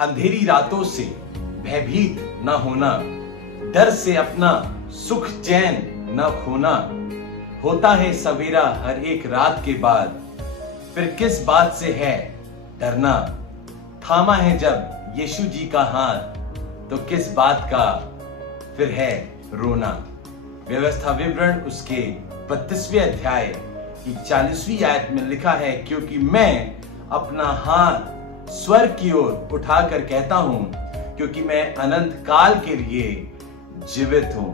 अंधेरी रातों से भयभीत न होना, डर से अपना सुख चैन न खोना। होता है सवेरा हर एक रात के बाद, फिर किस बात से है डरना। थामा है जब यीशु जी का हाथ, तो किस बात का फिर है रोना। व्यवस्था विवरण उसके 32वें अध्याय की 40वीं आयत में लिखा है, क्योंकि मैं अपना हाथ स्वर्ग की ओर उठाकर कहता हूं, क्योंकि मैं अनंत काल के लिए जीवित हूं।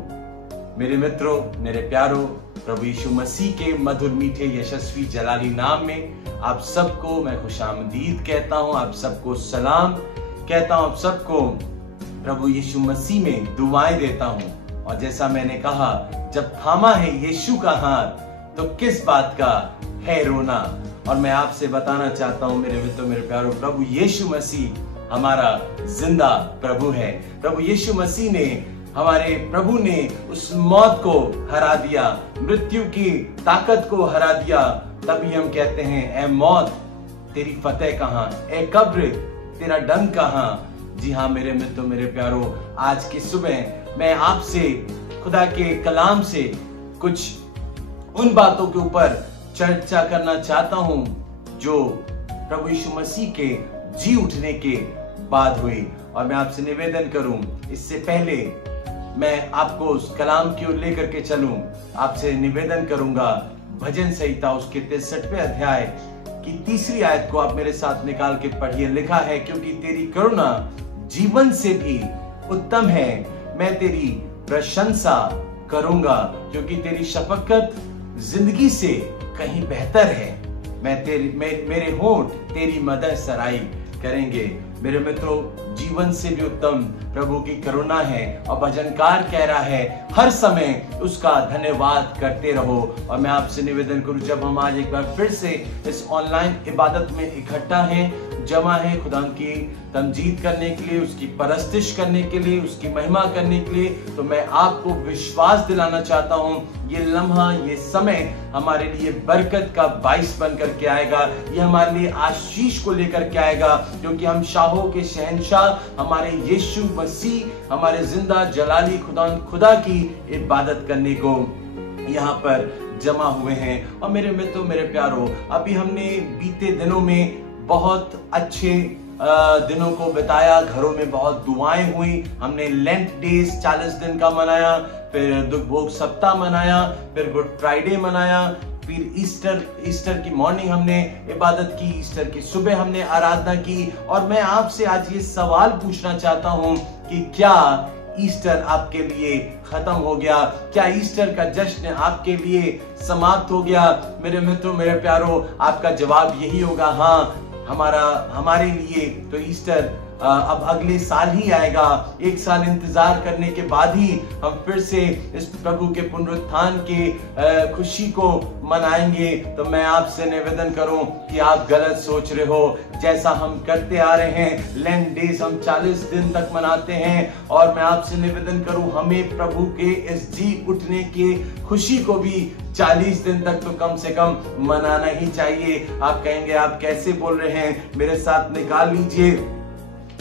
मेरे मित्रों, मेरे प्यारों, प्रभु यीशु मसीह के मधुर मीठे यशस्वी जलाली नाम में आप सबको मैं खुशामदीद कहता हूं, आप सबको सलाम कहता हूं, आप सबको प्रभु यीशु मसीह में दुआएं देता हूं। और जैसा मैंने कहा, जब थामा है यीशु का हाथ, तो किस बात का है रोना। और मैं आपसे बताना चाहता हूं मेरे मित्रों, मेरे प्यारों, प्रभु यीशु मसीह हमारा जिंदा प्रभु है। प्रभु यीशु मसीह ने, हमारे प्रभु ने उस मौत को हरा दिया, मृत्यु की ताकत को हरा दिया। तभी हम कहते हैं, ए मौत तेरी फतेह कहां, ए कब्र तेरा डंक कहां। जी हाँ मेरे मित्रों, मेरे प्यारों, आज की सुबह मैं आपसे खुदा के कलाम से कुछ उन बातों के ऊपर चर्चा करना चाहता हूं जो प्रभु यीशु मसीह के जी उठने के बाद हुई। और मैं आपसे निवेदन करूं, इससे पहले मैं आपको उस कलाम की ओर लेकर के चलूं, आपसे निवेदन करूंगा भजन संहिता उसके 63वें अध्याय की 3री आयत को आप मेरे साथ निकाल के पढ़िए। लिखा है, क्योंकि तेरी करुणा जीवन से भी उत्तम है, मैं तेरी प्रशंसा करूंगा, क्योंकि तेरी शफकत जिंदगी से कहीं बेहतर है। मेरे होंठ तेरी मदद सराई करेंगे। मेरे मित्रों, जीवन से भी उत्तम प्रभु की करुणा है। और भजनकार कह रहा है, हर समय उसका धन्यवाद करते रहो। और मैं आपसे निवेदन करूं, जब हम आज एक बार फिर से इस ऑनलाइन इबादत में इकट्ठा हैं, जमा है खुदा की तमजीद करने के लिए, उसकी परस्तिश करने के लिए, उसकी महिमा करने के लिए, तो मैं आपको विश्वास दिलाना चाहता हूं, ये लम्हा, ये समय हमारे लिए बरकत का बाइस बन करके आएगा। ये हमारे लिए आशीष को लेकर के आएगा, क्योंकि हम शाहों के शहंशाह हमारे यीशु मसीह, हमारे जिंदा जलाली खुदा की इबादत करने को यहाँ पर जमा हुए हैं। और मेरे मित्रों, मेरे प्यारों, अभी हमने बीते दिनों में बहुत अच्छे दिनों को बिताया, घरों में बहुत दुआएं हुई। हमने लेंट डेज 40 दिन का मनाया, फिर दुख भोग सप्ताह मनाया, फिर गुड फ्राइडे मनाया, फिर ईस्टर की मॉर्निंग हमने इबादत की, ईस्टर की सुबह हमने आराधना की। और मैं आपसे आज ये सवाल पूछना चाहता हूं कि क्या ईस्टर आपके लिए खत्म हो गया? क्या ईस्टर का जश्न आपके लिए समाप्त हो गया? मेरे मित्रों, मेरे प्यारों, आपका जवाब यही होगा, हाँ, हमारे लिए तो ईस्टर अब अगले साल ही आएगा। एक साल इंतजार करने के बाद ही हम फिर से इस प्रभु के पुनरुत्थान के खुशी को मनाएंगे। तो मैं आपसे निवेदन करूं कि आप गलत सोच रहे हो। जैसा हम करते आ रहे हैं, लेंट डेज हम 40 दिन तक मनाते हैं, और मैं आपसे निवेदन करूं, हमें प्रभु के इस जी उठने के खुशी को भी 40 दिन तक तो कम से कम मनाना ही चाहिए। आप कहेंगे, आप कैसे बोल रहे हैं? मेरे साथ निकाल लीजिए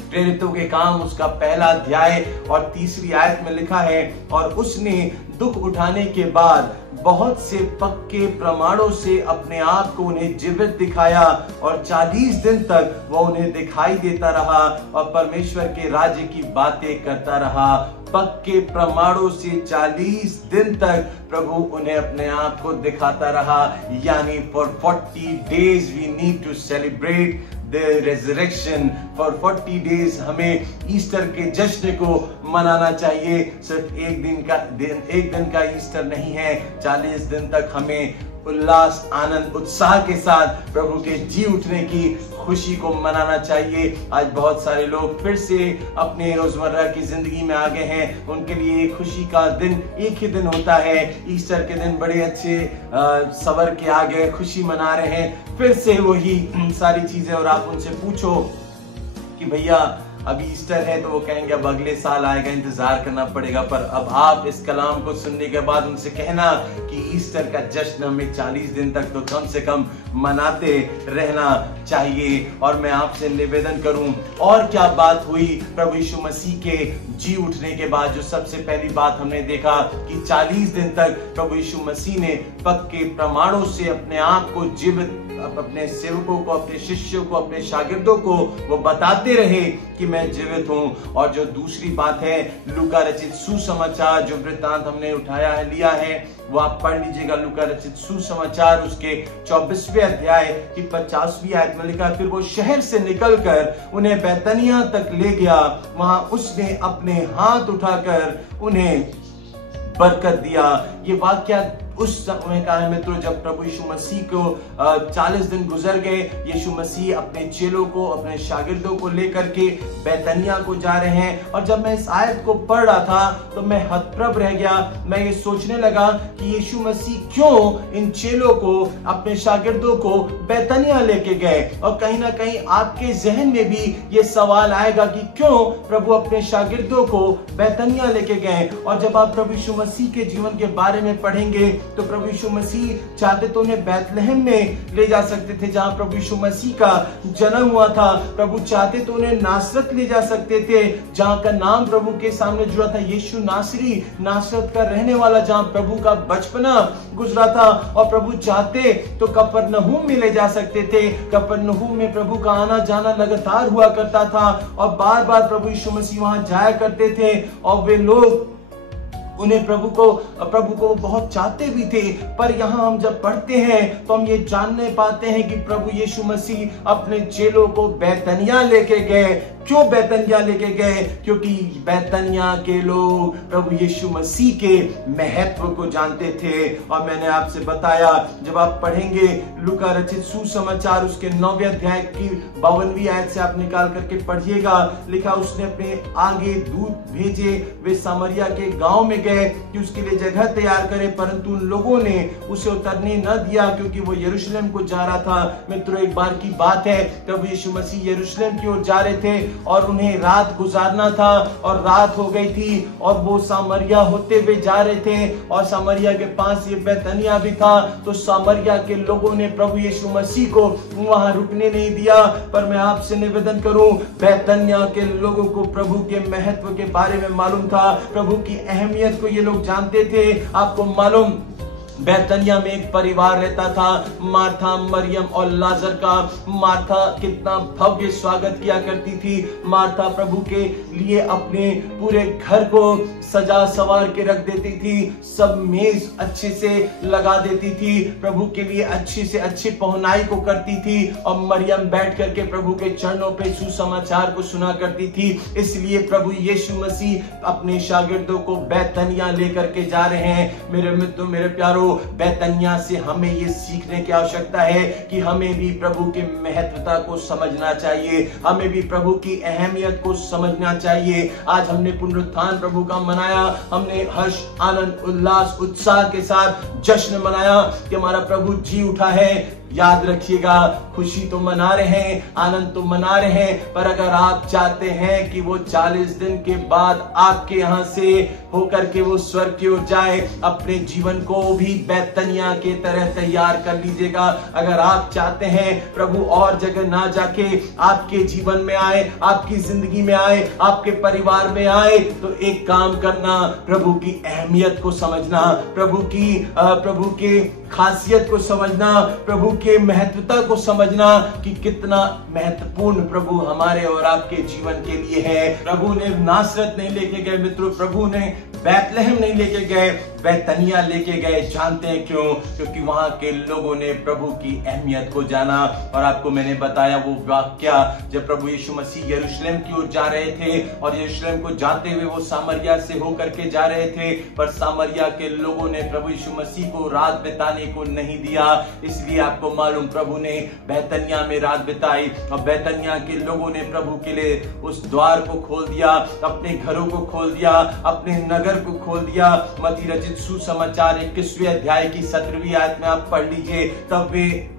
प्रेरितों के काम उसका 1 अध्याय और 3री आयत में लिखा है, और उसने दुख उठाने के बाद बहुत से पक्के प्रमाणों से अपने आप को उन्हें जीवित दिखाया, और 40 दिन तक वह उन्हें दिखाई देता रहा और परमेश्वर के राज्य की बातें करता रहा। पक्के प्रमाणों से 40 दिन तक प्रभु उन्हें अपने आप को दिखाता रहा। यानी for 40 days we need to celebrate the resurrection. For 40 days हमें ईस्टर के जश्न को मनाना चाहिए। सिर्फ एक दिन का ईस्टर नहीं है, 40 दिन तक हमें उल्लास, आनंद, उत्साह के साथ प्रभु के जी उठने की खुशी को मनाना चाहिए। आज बहुत सारे लोग फिर से अपने रोजमर्रा की जिंदगी में आ गए हैं। उनके लिए खुशी का दिन एक ही दिन होता है। ईस्टर के दिन बड़े अच्छे सवर के आ गए, खुशी मना रहे हैं, फिर से वही सारी चीजें। और आप उनसे पूछो कि भैया अब ईस्टर है तो वो कहेंगे अब अगले साल आएगा, इंतजार करना पड़ेगा। पर अब आप इस कलाम को सुनने के बाद उनसे कहना कि ईस्टर का जश्न हमें 40 दिन तक तो कम से कम मनाते रहना चाहिए। और मैं आपसे निवेदन करूं, और क्या बात हुई प्रभु यीशु मसीह के जी उठने के बाद। जो सबसे पहली बात हमने देखा कि 40 दिन तक प्रभु यीशु मसीह ने पक्के प्रमाणों से अपने आप को जीवित, अपने सेवकों को, अपने शिष्यों को, अपने शागिर्दों को वो बताते रहे कि मैं जीवित हूं। और जो दूसरी बात है, लूका रचित सुसमाचार जो वृत्तांत हमने उठाया है, लिया है, वो आप पढ़ लीजिएगा। लूका रचित सुसमाचार उसके 24वें अध्याय की 50वीं आयत में लिखा, फिर वो शहर से निकलकर उन्हें बैतनिया तक ले गया, वहां उसने अपने हाथ उठाकर उन्हें बरकत दिया। ये वाक्य उस समय का है मित्रों, जब प्रभु यीशु मसीह को 40 दिन गुजर गए। यीशु मसीह अपने चेलों को, अपने शागिर्दों को लेकर के बैतनिया को जा रहे हैं। और जब मैं इस आयत को पढ़ रहा था तो मैं हतप्रभ रह गया। मैं ये सोचने लगा कि यीशु मसीह क्यों इन चेलों को, अपने शागिर्दों को बैतनिया लेके गए। और कहीं ना कहीं आपके जहन में भी ये सवाल आएगा कि क्यों प्रभु अपने शागिर्दों को बैतनिया लेके गए। और जब आप प्रभु यीशु मसीह के जीवन के बारे में पढ़ेंगे तो प्रभु यीशु मसीह चाहते तो उन्हें बैतलहम में ले जा सकते थे, जहां प्रभु यीशु मसीह का जन्म हुआ था। प्रभु चाहते तो उन्हें नासरत ले जा सकते थे, जहां का नाम प्रभु के सामने जुड़ा था, यीशु नासरी, नासरत का रहने वाला, जहां प्रभु का बचपना गुजरा था। और प्रभु चाहते तो कफरनहूम में ले जा सकते थे। कफरनहूम में प्रभु का आना जाना लगातार हुआ करता था और बार बार प्रभु यीशु मसीह वहां जाया करते थे। और वे लोग उन्हें प्रभु को बहुत चाहते भी थे। पर यहाँ हम जब पढ़ते हैं तो हम ये जानने पाते हैं कि प्रभु यीशु मसीह अपने चेलों को बैतनिया लेके गए। क्यों बैतनिया लेके गए? क्योंकि बैतनिया के लोग प्रभु यीशु मसीह के महत्व को जानते थे। और मैंने आपसे बताया, जब आप पढ़ेंगे लूका रचित सुसमाचार उसके 9वें अध्याय की 52वीं आयत से आप निकाल करके पढ़िएगा, लिखा उसने अपने आगे दूत भेजे, वे सामरिया के गांव में गए कि उसके लिए जगह तैयार करें, परंतु उन लोगों ने उसे उतरने न दिया क्योंकि वो यरूशलेम को जा रहा था। मित्रों, एक बार की बात है, प्रभु यीशु मसीह यरूशलेम की ओर जा रहे थे और उन्हें रात गुजारना था और रात हो गई थी और वो सामरिया होते हुए जा रहे थे और सामरिया के पास ये बैतनिया भी था। तो सामरिया के लोगों ने प्रभु यीशु मसीह को वहां रुकने नहीं दिया। पर मैं आपसे निवेदन करूं, बैतनिया के लोगों को प्रभु के महत्व के बारे में मालूम था, प्रभु की अहमियत को ये लोग जानते थे। आपको मालूम, बैतनिया में एक परिवार रहता था, मार्था, मरियम और लाजर का। मार्था कितना भव्य स्वागत किया करती थी। मार्था प्रभु के लिए अपने पूरे घर को सजा सवार के रख देती थी, सब मेज अच्छे से लगा देती थी, प्रभु के लिए अच्छी से अच्छी पहुनाई को करती थी। और मरियम बैठ करके प्रभु के चरणों पे सुसमाचार को सुना करती थी। इसलिए प्रभु यीशु मसीह अपने शागिर्दों को बैतनिया लेकर के जा रहे हैं। मेरे मित्रों, मेरे प्यारों, बैतनिया से हमें ये सीखने की आवश्यकता है कि हमें भी प्रभु के महत्वता को समझना चाहिए, हमें भी प्रभु की अहमियत को समझना चाहिए। आज हमने पुनरुत्थान प्रभु का मनाया, हमने हर्ष, आनंद, उल्लास, उत्साह के साथ जश्न मनाया कि हमारा प्रभु जी उठा है। याद रखिएगा, खुशी तो मना रहे हैं, आनंद तो मना रहे हैं, पर अगर आप चाहते हैं कि वो 40 दिन के बाद आपके यहां से होकर के वो स्वर्ग की ओर जाए, अपने जीवन को भी बैतनिया के तरह तैयार कर लीजिएगा। अगर आप चाहते हैं प्रभु और जगह ना जाके आपके जीवन में आए, आपकी जिंदगी में आए, आपके परिवार में आए, तो एक काम करना, प्रभु की अहमियत को समझना, प्रभु के खासियत को समझना, प्रभु के महत्वता को समझना कि कितना महत्वपूर्ण प्रभु हमारे और आपके जीवन के लिए है। प्रभु ने नासरत नहीं लेके गए मित्रों, प्रभु ने बैतलहम नहीं लेके गए, बैतनिया लेके गए। जानते हैं क्यों? क्योंकि वहां के लोगों ने प्रभु की अहमियत को जाना। और आपको मैंने बताया वो वाक्या, जब प्रभु यीशु मसीह यरूशलेम की ओर जा रहे थे और यरूशलेम को जाते हुए वो सामरिया से होकर के जा रहे थे, पर सामरिया के लोगों ने प्रभु यीशु मसीह को रात बिताने को नहीं दिया। इसलिए आपको मालूम, प्रभु ने बैतनिया में रात बिताई और बैतनिया के लोगों ने प्रभु के लिए उस द्वार को खोल दिया, अपने घरों को खोल दिया, अपने नगर को खोल दिया। मत्ती रचित रचित सुसमाचार 21वें अध्याय की 17वीं आयत में आप पढ़ लीजिए। तब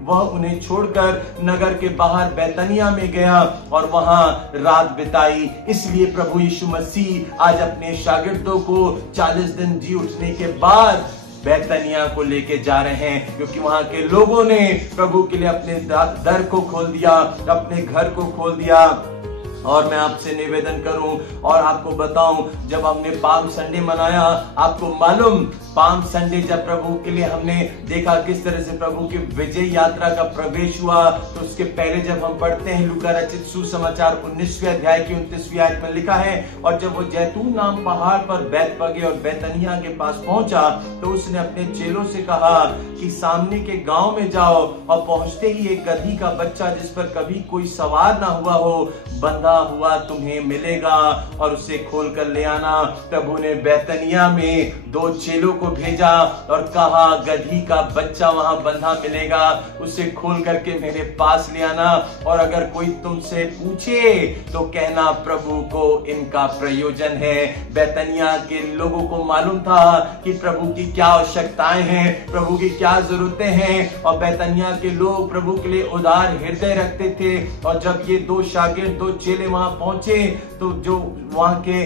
वह उन्हें छोड़कर नगर के बाहर बैतनिया में गया और वहां रात बिताई। इसलिए प्रभु यीशु मसीह आज अपने शागिर्दों को 40 दिन जी उठने के बाद बैतनिया को लेके जा रहे हैं, क्योंकि वहां के लोगों ने प्रभु के लिए अपने दर को खोल दिया, अपने घर को खोल दिया। और मैं आपसे निवेदन करूं और आपको बताऊं, जब हमने पाम संडे मनाया, आपको मालूम पाम संडे जब प्रभु के लिए हमने देखा किस तरह से प्रभु की विजय यात्रा का प्रवेश हुआ, तो उसके पहले जब हम पढ़ते हैं लूका रचित सुसमाचार 19वें अध्याय की 29वीं आयत में लिखा है, और जब वो जैतून नाम पहाड़ पर बैतफगे और बैतनिया के पास पहुंचा तो उसने अपने चेलों से कहा कि सामने के गांव में जाओ और पहुंचते ही एक गधी का बच्चा जिस पर कभी कोई सवार ना हुआ हो बंधा हुआ तुम्हें मिलेगा और उसे खोल कर ले आना। प्रभु ने बैतनिया में 2 चेलों को भेजा और कहा गधी का बच्चा वहां बंधा मिलेगा, उसे खोल करके मेरे पास ले आना, और अगर कोई तुमसे पूछे तो कहना प्रभु को इनका प्रयोजन है। बैतनिया के लोगों को मालूम था कि प्रभु की क्या आवश्यकताएं हैं, प्रभु की क्या जरूरतें हैं, और बैतनिया के लोग प्रभु के लिए उदार हृदय रखते थे। और जब ये 2 शागिर्द 2 चेले वहां पहुंचे तो जो वहां के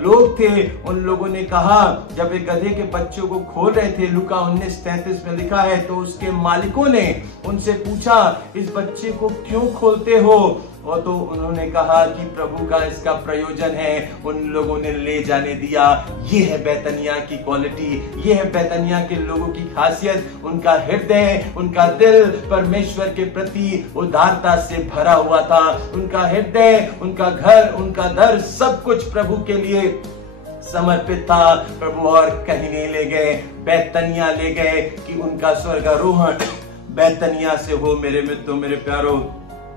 लोग थे उन लोगों ने कहा, जब एक गधे के बच्चों को खोल रहे थे, लूका 19:33 में लिखा है, तो उसके मालिकों ने उनसे पूछा इस बच्चे को क्यों खोलते हो, और तो उन्होंने कहा कि प्रभु का इसका प्रयोजन है। उन लोगों ने ले जाने दिया। ये है बैतनिया की क्वालिटी, ये है बैतनिया के लोगों की खासियत। उनका हृदय, उनका दिल परमेश्वर के प्रति उदारता से भरा हुआ था। उनका हृदय, उनका घर, उनका दर, सब कुछ प्रभु के लिए समर्पित था। प्रभु और कहीं नहीं ले गए, बैतनिया ले गए कि उनका स्वर्गारोहण बैतनिया से हो। मेरे मित्रों, मेरे प्यारों,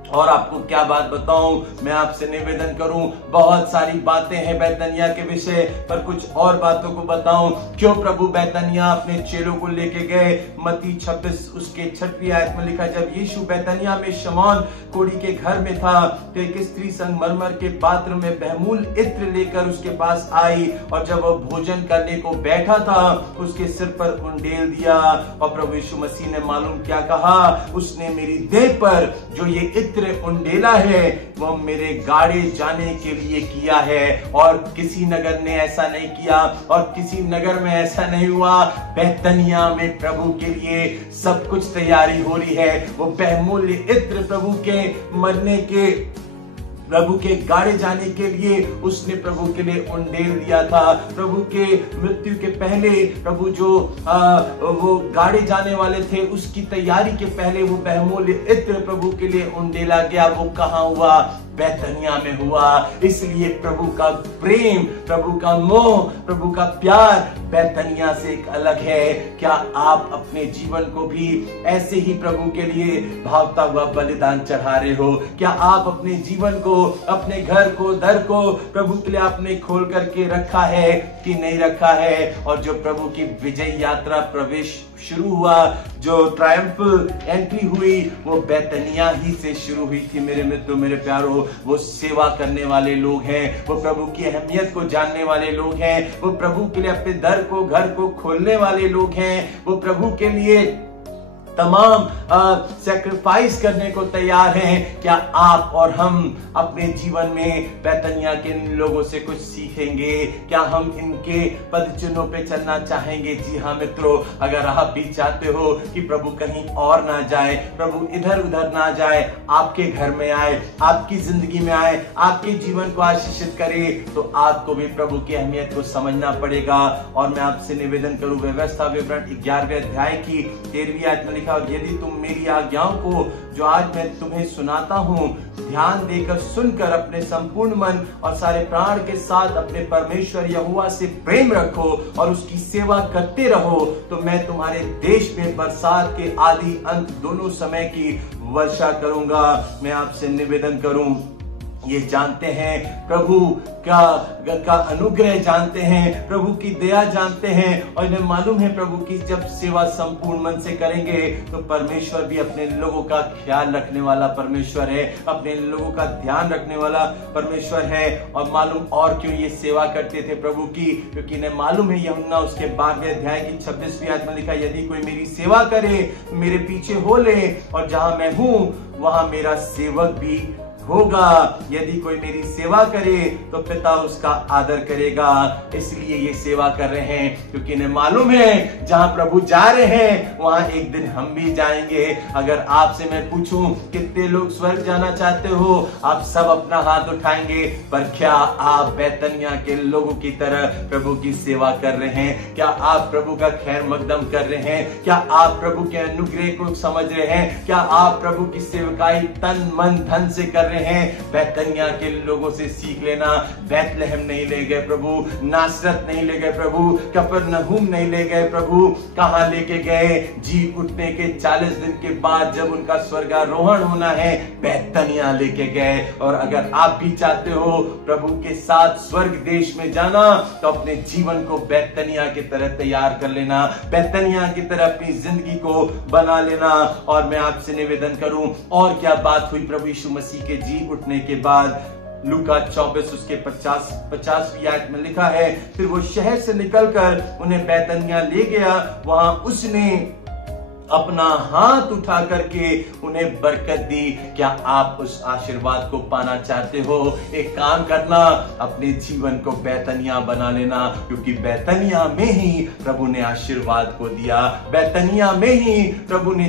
और आपको क्या बात बताऊं, मैं आपसे निवेदन करूं, बहुत सारी बातें हैं बैतनिया के विषय, पर कुछ और बातों को बताऊं। क्यों प्रभु बैतनिया अपने चेलों को लेके गए। मत्ती 26 उसके 6वीं आयत में लिखा, जब यीशु बैतनिया में शमौन कोढ़ी के घर में था तो एक स्त्री संगमरमर के पात्र में बहमूल इत्र लेकर उसके पास आई, और जब वह भोजन करने को बैठा था उसके सिर पर उंडेल दिया। और प्रभु यीशु मसीह ने मालूम क्या कहा, उसने मेरी देह पर जो ये इत्र उंडेला है वो मेरे गाड़े जाने के लिए किया है, और किसी नगर ने ऐसा नहीं किया, और किसी नगर में ऐसा नहीं हुआ। बैतनिया में प्रभु के लिए सब कुछ तैयारी हो रही है। वो बहुमूल्य इत्र प्रभु के मरने के, प्रभु के गाड़े जाने के लिए उसने प्रभु के लिए उंडेल दिया था। प्रभु के मृत्यु के पहले प्रभु जो वो गाड़े जाने वाले थे उसकी तैयारी के पहले वो बहुमूल्य इत्र प्रभु के लिए उंडेला गया। वो कहाँ हुआ? बैतनिया में हुआ। इसलिए प्रभु का प्रेम, प्रभु का मोह, प्रभु का प्यार बैतनिया से एक अलग है। क्या आप अपने जीवन को भी ऐसे ही प्रभु के लिए भावता हुआ बलिदान चढ़ा रहे हो? क्या आप अपने जीवन को, अपने घर को, दर को प्रभु के लिए आपने खोल करके रखा है कि नहीं रखा है? और जो प्रभु की विजय यात्रा प्रवेश शुरू हुआ, जो ट्रायम्फल एंट्री हुई, वो बैतनिया ही से शुरू हुई थी। मेरे मित्रों, मेरे प्यारों, वो सेवा करने वाले लोग हैं, वो प्रभु की अहमियत को जानने वाले लोग हैं, वो प्रभु के लिए अपने दर को, घर को खोलने वाले लोग हैं, वो प्रभु के लिए तमाम सैक्रिफाइस करने को तैयार हैं। क्या आप और हम अपने जीवन में बैतनिया के लोगों से कुछ सीखेंगे? क्या हम इनके पद चिन्हों पे चलना चाहेंगे? जी हाँ मित्रों, अगर आप भी चाहते हो कि प्रभु कहीं और ना जाए, प्रभु इधर उधर ना जाए, आपके घर में आए, आपकी जिंदगी में आए, आपके जीवन को आशीषित करे, तो आपको भी प्रभु की अहमियत को समझना पड़ेगा। और मैं आपसे निवेदन करूं, व्यवस्था विवरण 11वें अध्याय की 13वीं आयत में लिखा, और यदि तुम मेरी आज्ञाओं को जो आज मैं तुम्हें सुनाता हूं ध्यान देकर सुनकर अपने संपूर्ण मन और सारे प्राण के साथ अपने परमेश्वर यहोवा से प्रेम रखो और उसकी सेवा करते रहो, तो मैं तुम्हारे देश में बरसात के आदि अंत दोनों समय की वर्षा करूंगा। मैं आपसे निवेदन करूं, ये जानते हैं, प्रभु का अनुग्रह जानते हैं, प्रभु की दया जानते हैं, और इन्हें मालूम है प्रभु की जब सेवा संपूर्ण मन से करेंगे तो परमेश्वर भी अपने लोगों का ख्याल रखने वाला परमेश्वर है, अपने लोगों का ध्यान रखने वाला परमेश्वर है। और मालूम और क्यों ये सेवा करते थे प्रभु की, क्योंकि इन्हें मालूम है, यूहन्ना उसके 12वें अध्याय की 26वीं आयत में लिखा, यदि कोई मेरी सेवा करे, मेरे पीछे हो ले, और जहां मैं हूं वहां मेरा सेवक भी होगा। यदि कोई मेरी सेवा करे तो पिता उसका आदर करेगा। इसलिए ये सेवा कर रहे हैं क्योंकि इन्हें मालूम है जहां प्रभु जा रहे हैं वहां एक दिन हम भी जाएंगे। अगर आपसे मैं पूछूं कितने लोग स्वर्ग जाना चाहते हो, आप सब अपना हाथ उठाएंगे, पर क्या आप बैतनिया के लोगों की तरह प्रभु की सेवा कर रहे हैं? क्या आप प्रभु का खैर मकदम कर रहे हैं? क्या आप प्रभु के अनुग्रह को समझ रहे हैं? क्या आप प्रभु की सेवकाई तन मन धन से कर रहे हैं? बैतनिया के लोगों से सीख लेना। बैतलहम नहीं ले गए प्रभु, नासरत नहीं ले गए प्रभु, कफरनहूम नहीं ले गए प्रभु, कहां लेके गए? जी उठने के 40 दिन के बाद जब उनका स्वर्गारोहण होना है, बैतनिया लेके गए। और अगर आप भी चाहते हो प्रभु के साथ स्वर्ग देश में जाना तो अपने जीवन को बैतनिया की तरह तैयार कर लेना, बैतनिया की तरह अपनी जिंदगी को बना लेना। और मैं आपसे निवेदन करूं, और क्या बात हुई प्रभु यीशु मसीह के जी उठने के बाद? लूका 24 उसके 50वीं आयत में लिखा है, फिर वो शहर से निकलकर उन्हें बैतनिया ले गया, वहां उसने अपना हाथ उठा करके उन्हें बरकत दी। क्या आप उस आशीर्वाद को पाना चाहते हो? एक काम करना, अपने जीवन को बैतनिया बना लेना, क्योंकि बैतनिया में ही प्रभु ने आशीर्वाद को दिया, बैतनिया में ही प्रभु ने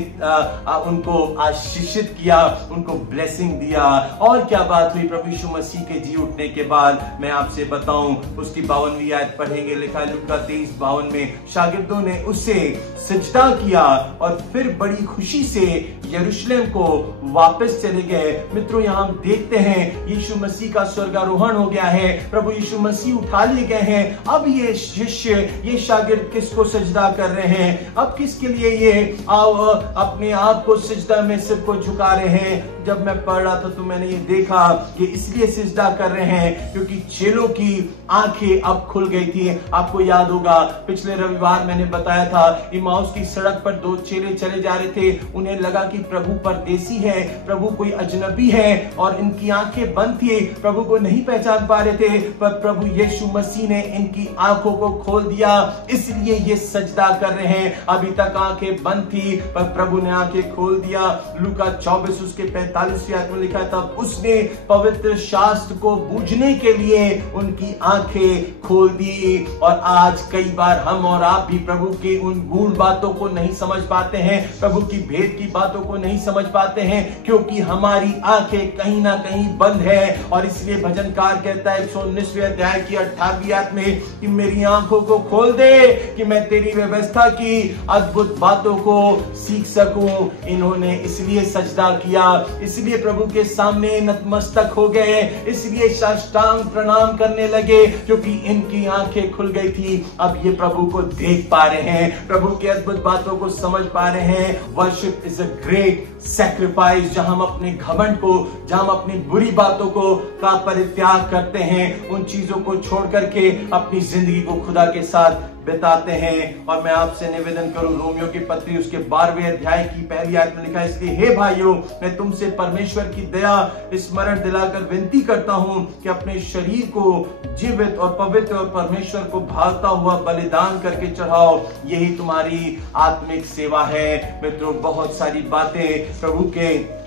उनको आशीषित किया, उनको ब्लेसिंग दिया। और क्या बात हुई प्रभु यीशु मसीह के जी उठने के बाद? मैं आपसे बताऊं, उसकी 52वीं आयत पढ़ेंगे, लिखा लूका 23:52 में, शागिर्दों ने उसे सजदा किया और फिर बड़ी खुशी से यरूशलेम को वापस चले गए। मित्रों, यहां हम देखते हैं यीशु मसीह का स्वर्गारोहण हो गया है, प्रभु यीशु मसीह उठा लिए गए हैं। अब ये शिष्य, ये शागिर्द किसको सजदा कर रहे हैं? अब किसके लिए ये अपने आप को सजदा में सिर को झुका रहे हैं? जब मैं पढ़ रहा था तो मैंने ये देखा कि इसलिए सजदा कर रहे हैं क्योंकि चेलों की आंखें अब खुल गई थी। आपको याद होगा पिछले रविवार मैंने बताया था, इमाउस की सड़क पर 2 चेले चले जा रहे थे। उन्हें लगा कि प्रभु परदेसी है, प्रभु कोई अजनबी है, और इनकी आंखें बंद थी, प्रभु को नहीं पहचान पा रहे थे। पर प्रभु यीशु मसीह ने इनकी आंखों को खोल दिया, इसलिए ये सजदा कर रहे हैं। अभी तक आंखें बंद थी पर प्रभु ने आंखें खोल दिया। लूका 24 उसके 45वीं आयत में लिखा, तब उसने पवित्र शास्त्र को बूझने के लिए उनकी आंखें खोल दी। और आज कई बार हम और आप भी प्रभु की उन गूढ़ बातों को नहीं समझ पाते हैं, प्रभु की भेद की बातों को नहीं समझ पाते हैं, क्योंकि हमारी आंखें कहीं ना कहीं बंद है। और इसलिए भजनकार कहता है 119वें अध्याय की 18वीं आयत में कि मेरी आंखों को खोल दे कि मैं तेरी व्यवस्था की अद्भुत बातों को सीख सकूं। इन्होंने इसलिए सजदा किया, इसलिए प्रभु के सामने नतमस्तक हो गए, इसलिए साष्टांग प्रणाम करने लगे, क्योंकि इनकी आंखें खुल गई थी। अब ये प्रभु को देख पा रहे हैं, प्रभु की अद्भुत बातों को समझ पा रहे हैं। Worship is a great sacrifice, जहां हम अपने घमंड को, जहां हम अपनी बुरी बातों को का परित्याग करते हैं, उन चीजों को छोड़ करके अपनी जिंदगी को खुदा के साथ बिताते हैं। और मैं आपसे निवेदन करूं, रोमियो की पत्री उसके 12वें अध्याय की 1 आयत में लिखा है, इसलिए हे भाइयों, मैं तुमसे परमेश्वर की दया स्मरण दिलाकर विनती करता हूं कि अपने शरीर को जीवित और पवित्र और परमेश्वर को भाता हुआ बलिदान करके चढ़ाओ, यही तुम्हारी आत्मिक सेवा है। मित्रों, बहुत सारी बातें प्रभु के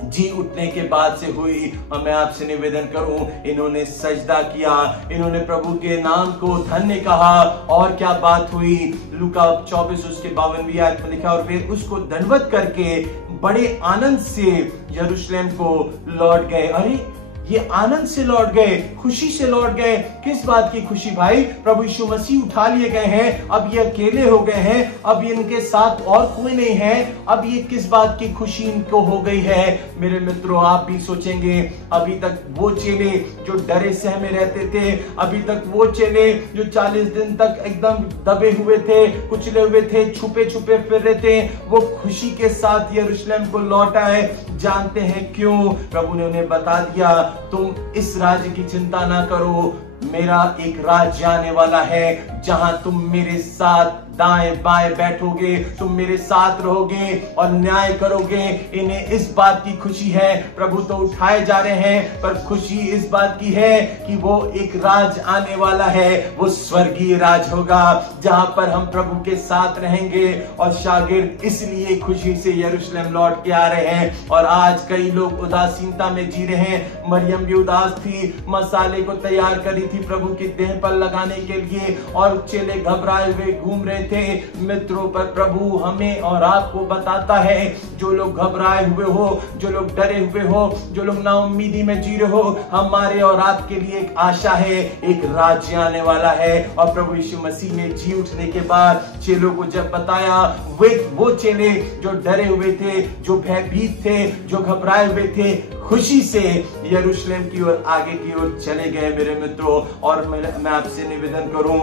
जी उठने के बाद से हुई, और मैं आपसे निवेदन करूं, इन्होंने सजदा किया, इन्होंने प्रभु के नाम को धन्य कहा। और क्या बात हुई? लूका 24 उसके 52वीं आयत में लिखा, और वे उसको दंडवत करके बड़े आनंद से यरूशलेम को लौट गए। अरे, ये आनंद से लौट गए, खुशी से लौट गए। किस बात की खुशी भाई? प्रभु यीशु मसीह उठा लिए गए हैं, अब ये अकेले हो गए हैं, अब इनके साथ और कोई नहीं है। अब ये किस बात की खुशी इनको हो गई है? मेरे मित्रों, आप भी सोचेंगे, अभी तक वो चेले जो डरे सहमे रहते थे, अभी तक वो चेले जो 40 दिन तक एकदम दबे हुए थे, कुचले हुए थे, छुपे छुपे फिर रहे थे, वो खुशी के साथ यरूशलेम को लौट आए। जानते हैं क्यों। प्रभु ने उन्हें बता दिया, तुम इस राज्य की चिंता ना करो, मेरा एक राज्य आने वाला है जहां तुम मेरे साथ दाएं बाएं बैठोगे, तुम मेरे साथ रहोगे और न्याय करोगे। इन्हें इस बात की खुशी है, प्रभु तो उठाए जा रहे हैं, पर खुशी इस बात की है कि वो एक राज आने वाला है, वो स्वर्गीय राज होगा जहां पर हम प्रभु के साथ रहेंगे। और शागिर्द इसलिए खुशी से यरूशलेम लौट के आ रहे हैं। और आज कई लोग उदासीनता में जी रहे हैं। मरियम भी उदास थी, मसाले को तैयार करी थी प्रभु की देह पर लगाने के लिए, और चेले घबराए हुए घूम रहे थे। मित्रों, पर प्रभु हमें और आपको बताता है, जो लोग घबराए हुए हो, जो लोग डरे हुए हो, जो लोग नाउम्मीदी में जी रहे हो, हमारे और आपके लिए एक आशा है, एक राज्य आने वाला है। और प्रभु यीशु मसीह ने जी उठने के बाद चेलों को जब बताया, वो चेले जो डरे हुए थे, जो भयभीत थे, जो घबराए हुए थे, खुशी से यरूशलेम की ओर आगे की ओर चले गए मेरे मित्रों। और मैं आपसे निवेदन करूं,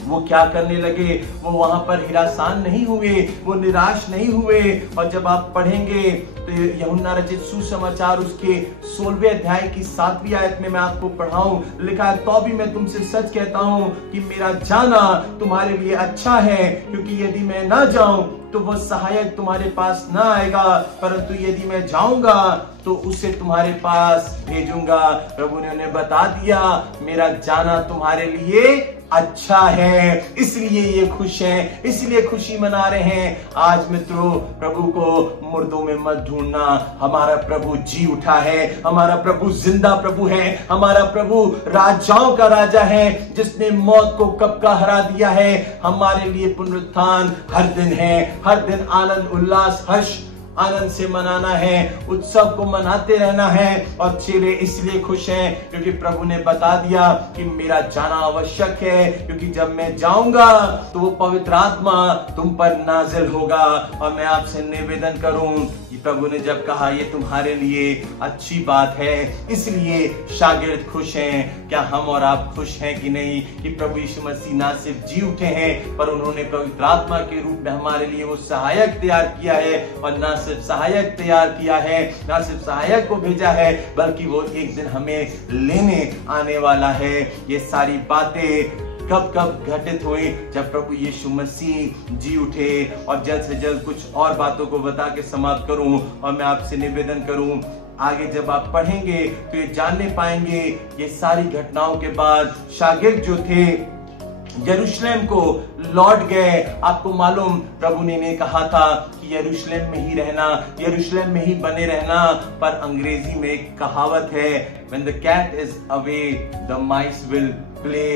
वो क्या करने लगे, वो वहां पर हिरासान नहीं हुए, वो निराश नहीं हुए। और जब आप पढ़ेंगे तो यूहन्ना रचित सुसमाचार उसके 16वें अध्याय की 7वीं आयत में मैं आपको पढ़ाऊं, लिखा है, तो भी मैं तुमसे सच कहता हूं कि मेरा जाना तुम्हारे लिए अच्छा है, क्योंकि यदि मैं ना जाऊं तो वो सहायक तुम्हारे पास ना आएगा, परंतु यदि मैं जाऊंगा तो उसे तुम्हारे पास भेजूंगा। प्रभु ने उन्हें बता दिया, मेरा जाना तुम्हारे लिए अच्छा है, इसलिए ये खुश हैं, इसलिए खुशी मना रहे हैं। आज मित्रों, प्रभु को मुर्दों में मत ढूंढना, हमारा प्रभु जी उठा है, हमारा प्रभु जिंदा प्रभु है, हमारा प्रभु राजाओं का राजा है, जिसने मौत को कब का हरा दिया है। हमारे लिए पुनरुत्थान हर दिन है, हर दिन आनंद उल्लास हर्ष आनंद से मनाना है, उत्सव को मनाते रहना है। और चेले इसलिए खुश हैं क्योंकि प्रभु ने बता दिया कि मेरा जाना आवश्यक है, क्योंकि जब मैं जाऊंगा तो वो पवित्र आत्मा तुम पर नाजिल होगा। और मैं आपसे निवेदन करूं, प्रभु ने जब कहा ये तुम्हारे लिए अच्छी बात है, इसलिए शागिर्द खुश हैं। क्या हम और आप खुश हैं कि नहीं कि प्रभु यीशु मसीह ना सिर्फ जी उठे हैं, पर उन्होंने पवित्र आत्मा के रूप में हमारे लिए वो सहायक तैयार किया है। और ना सिर्फ सहायक तैयार किया है, ना सिर्फ सहायक को भेजा है, बल्कि वो एक दिन हमें लेने आने वाला है। ये सारी बातें कब कब घटित हुई, जब प्रभु यीशु मसीह जी उठे। और जल्द से जल्द कुछ और बातों को बता के समाप्त करूं, और मैं आपसे निवेदन करूं, आगे जब आप पढ़ेंगे तो ये जानने पाएंगे, ये सारी घटनाओं के बाद शागिर्द जो थे यरूशलेम को लौट गए। आपको मालूम, प्रभु ने कहा था कि यरूशलेम में ही रहना, यरूशलेम में ही बने रहना, पर अंग्रेजी में एक कहावत है, when the cat is away the mice will play।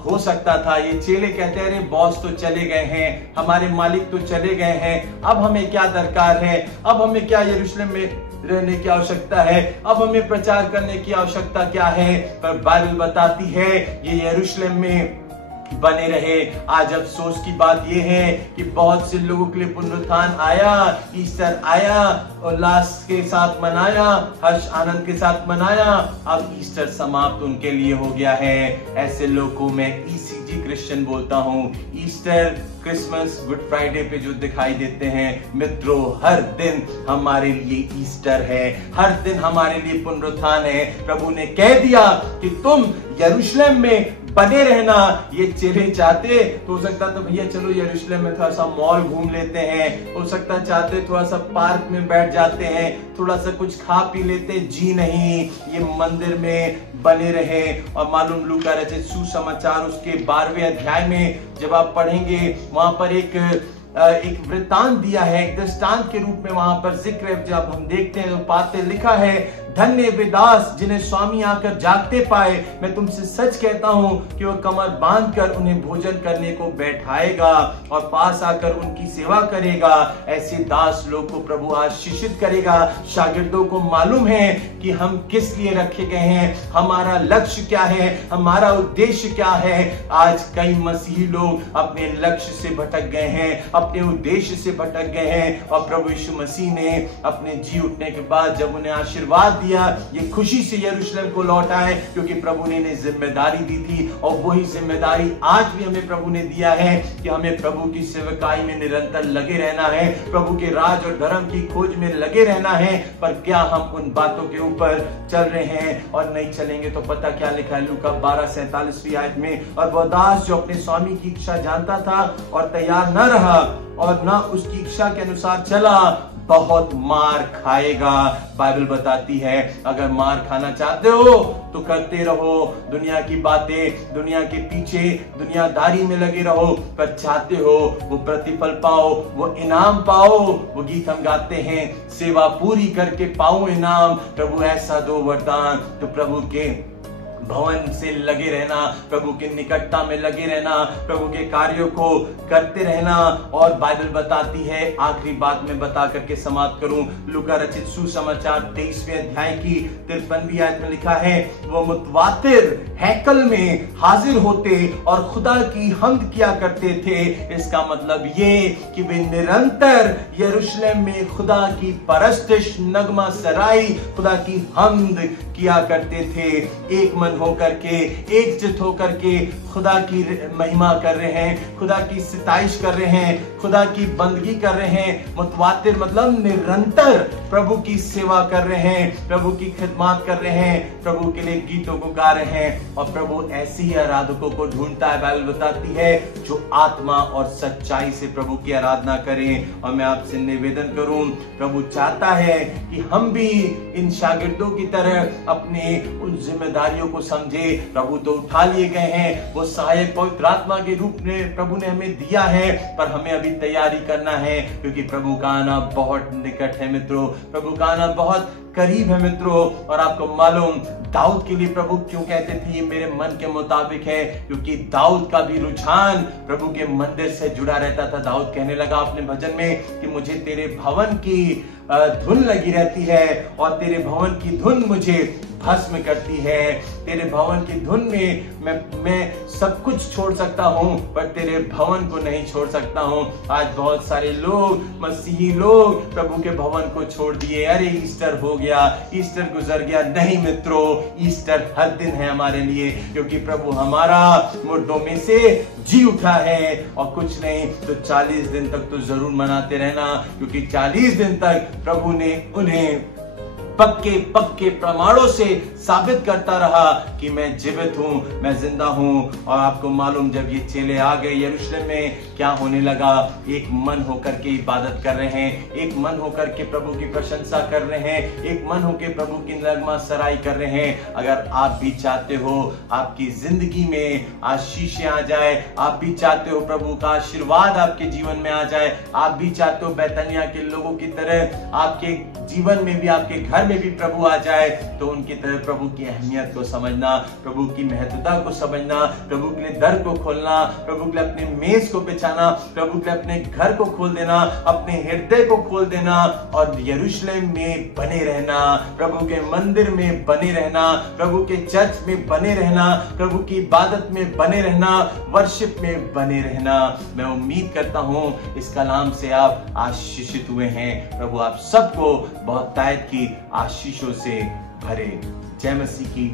हो सकता था ये चेले कहते हैं, अरे बॉस तो चले गए हैं, हमारे मालिक तो चले गए हैं, अब हमें क्या दरकार है, अब हमें क्या यरूशलेम में रहने की आवश्यकता है, अब हमें प्रचार करने की आवश्यकता क्या है। पर बाइबल बताती है ये यरूशलेम में बने रहे। आज अफसोस की बात यह है कि बहुत से लोगों के लिए पुनरुत्थान आया, ईस्टर आया, उल्लास के साथ मनाया, हर्ष आनंद के साथ मनाया, अब ईस्टर समाप्त उनके लिए हो गया है। ऐसे लोगों को मैं ईसीजी क्रिश्चियन बोलता हूँ। ईस्टर, क्रिसमस, गुड फ्राइडे पे जो दिखाई देते हैं, मित्रों, हर दिन हमारे लिए ईस्टर है, हर दिन हमारे लिए पुनरुत्थान है। प्रभु ने कह दिया कि तुम यरूशलेम में बने रहना। ये चेले चाहते तो हो सकता तो भैया चलो यरूशलेम में थोड़ा सा मॉल घूम लेते हैं, हो सकता चाहते थोड़ा सा पार्क में बैठ जाते हैं, थोड़ा सा कुछ खा पी लेते, जी नहीं, ये मंदिर में बने रहे। और मालूम लूका रचित सुसमाचार उसके 12वें अध्याय में जब आप पढ़ेंगे, वहां पर एक वृत्तांत दिया है, एक दृष्टांत के रूप में वहां पर जिक्र है। जब हम देखते हैं तो पाते लिखा है, धन्य वे दास जिन्हें स्वामी आकर जागते पाए, मैं तुमसे सच कहता हूं कि वो कमर बांधकर उन्हें भोजन करने को बैठाएगा और पास आकर उनकी सेवा करेगा। ऐसे दास लोग को प्रभु आशीषित करेगा। शागिर्दों को मालूम है कि हम किस लिए रखे गए हैं, हमारा लक्ष्य क्या है, हमारा उद्देश्य क्या है। आज कई मसीही लोग अपने लक्ष्य से भटक गए हैं, अपने उद्देश्य से भटक गए हैं। और प्रभु यीशु मसीह ने अपने जी उठने के बाद जब उन्हें आशीर्वाद दिया, ये खुशी से यरूशलेम को लौट आए, क्योंकि प्रभु ने इन्हें जिम्मेदारी दी थी। और वही जिम्मेदारी आज भी हमें प्रभु ने दिया है कि हमें प्रभु की सेवकाई में निरंतर लगे रहना है, प्रभु के राज और धर्म की खोज में लगे रहना है। पर क्या हम उन बातों के ऊपर चल रहे हैं? और नहीं चलेंगे तो पता क्या लिखा है लूका 12:47 आयत में, और वह दास जो अपने स्वामी की इच्छा जानता था और तैयार न रहा और न उसकी इच्छा के अनुसार चला, बहुत मार खाएगा। बाइबल बताती है अगर मार खाना चाहते हो तो करते रहो दुनिया की बातें, दुनिया के पीछे दुनियादारी में लगे रहो, पर चाहते हो वो प्रतिफल पाओ, वो इनाम पाओ। वो गीत हम गाते हैं, सेवा पूरी करके पाओ इनाम, प्रभु ऐसा दो वरदान। तो प्रभु के भवन से लगे रहना, प्रभु के निकटता में लगे रहना, प्रभु के कार्यों को करते रहना। और बाइबल बताती है, आखिरी बात में बता करके समाप्त करूं, लूका रचित सुसमाचार 23वें अध्याय की 53वीं आयत में लिखा है, वो मुतवातिर हैकल में हाजिर होते और खुदा की हम्द किया करते थे। इसका मतलब ये कि वे निरंतर यरूशलेम में खुदा की परस्तिश, नगमा सराई, खुदा की हम्द किया करते थे। एक मन होकर के, एकजुट होकर के खुदा की महिमा कर रहे हैं, खुदा की सिताइश कर रहे हैं, खुदा की बंदगी कर रहे हैं। मुतवातिर मतलब निरंतर प्रभु की सेवा कर रहे हैं, प्रभु की खिदमत कर रहे हैं, प्रभु के लिए गीतों को गा रहे हैं। और प्रभु ऐसे ही आराधकों को ढूंढता है। बाइबल बताती है जो आत्मा और सच्चाई से प्रभु की आराधना करें। और मैं आपसे निवेदन करूं, प्रभु चाहता है कि हम भी इन शागिर्दों की तरह अपने उन जिम्मेदारियों को समझे। प्रभु तो उठा लिए गए हैं, वो सहायक पवित्र आत्मा के रूप में प्रभु ने हमें दिया है, पर हमें अभी तैयारी करना है, क्योंकि प्रभु का आना बहुत निकट है मित्रों, प्रभु का आना बहुत करीब है मित्रों। और आपको मालूम दाऊद के लिए प्रभु क्यों कहते थे ये मेरे मन के मुताबिक है? क्योंकि दाऊद का भी रुझान प्रभु के मंदिर से जुड़ा रहता था। दाऊद कहने लगा अपने भजन में कि मुझे तेरे भवन की धुन लगी रहती है और तेरे भवन की धुन मुझे भस्म करती है। तेरे भवन की धुन में मैं सब कुछ छोड़ सकता हूं, पर तेरे भवन को नहीं छोड़ सकता हूं। आज बहुत सारे लोग, मसीही लोग प्रभु के भवन को छोड़ दिए। अरे ईस्टर हो गया, ईस्टर गुजर गया। नहीं मित्रों, ईस्टर हर दिन है हमारे लिए, क्योंकि प्रभु हमारा मुर्दों में से जी उठा है। और कुछ नहीं तो 40 दिन तक तो जरूर मनाते रहना, क्योंकि 40 दिन तक प्रभु ने उन्हें पक्के पक्के प्रमाणों से साबित करता रहा कि मैं जीवित हूं, मैं जिंदा हूं। और आपको मालूम जब ये चेले आ गए यरूशलेम में, क्या होने लगा? एक मन होकर के इबादत कर रहे हैं, एक मन होकर के प्रभु की प्रशंसा कर रहे हैं, एक मन होकर प्रभु की नगमा सराई कर रहे हैं। अगर आप भी चाहते हो आपकी जिंदगी में आशीष आ जाए, आप भी चाहते हो प्रभु का आशीर्वाद आपके जीवन में आ जाए, आप भी चाहते हो बैतनिया के लोगों की तरह आपके जीवन में भी, आपके घर में भी प्रभु आ जाए, तो उनकी तरह प्रभु की अहमियत को समझना, प्रभु की महत्वता को समझना, प्रभु के लिए दर को खोलना, प्रभु के लिए अपने मेज को बिछाना, प्रभु के लिए अपने घर को खोल देना, अपने हृदय को खोल देना और यरूशलेम में बने रहना, प्रभु के मंदिर में बने रहना, प्रभु के चर्च में बने रहना, प्रभु की इबादत में बने रहना, वर्शिप में बने रहना। मैं उम्मीद करता हूं इस कलाम से आप आशीषित हुए हैं। प्रभु आप सबको बहुत तायत की आशीषों से भरे। जय मसीह की